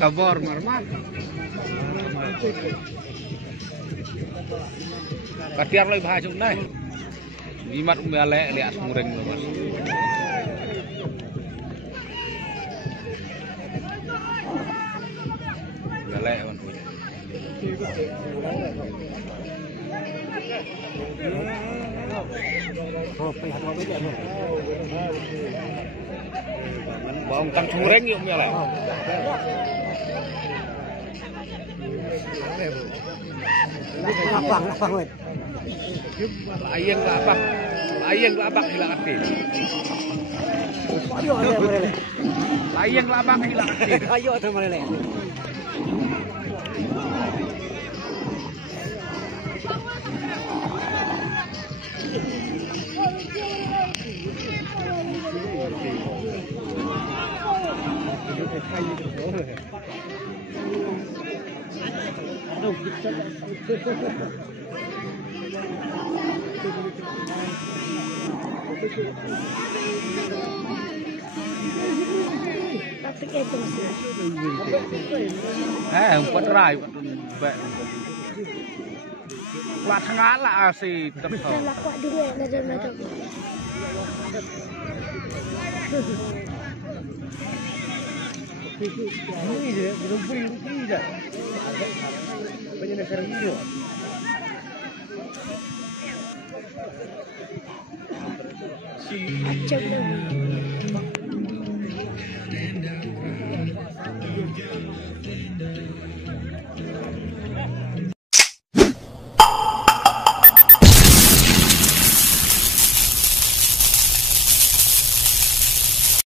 Kabor marmat. Katiar lagi bahasa unai. Bimat umale lihat mureng mas. Galak kan. Bawang tang mureng yuk umale. Lapang weh. Layang labak hilang arti. Layang labak hilang arti. Ayo tu mana Empat rai baik. Lah tengah lah si terus. Laku dulu nada. Ini je, belum beri rugi je. Banyak negara ini. Acap.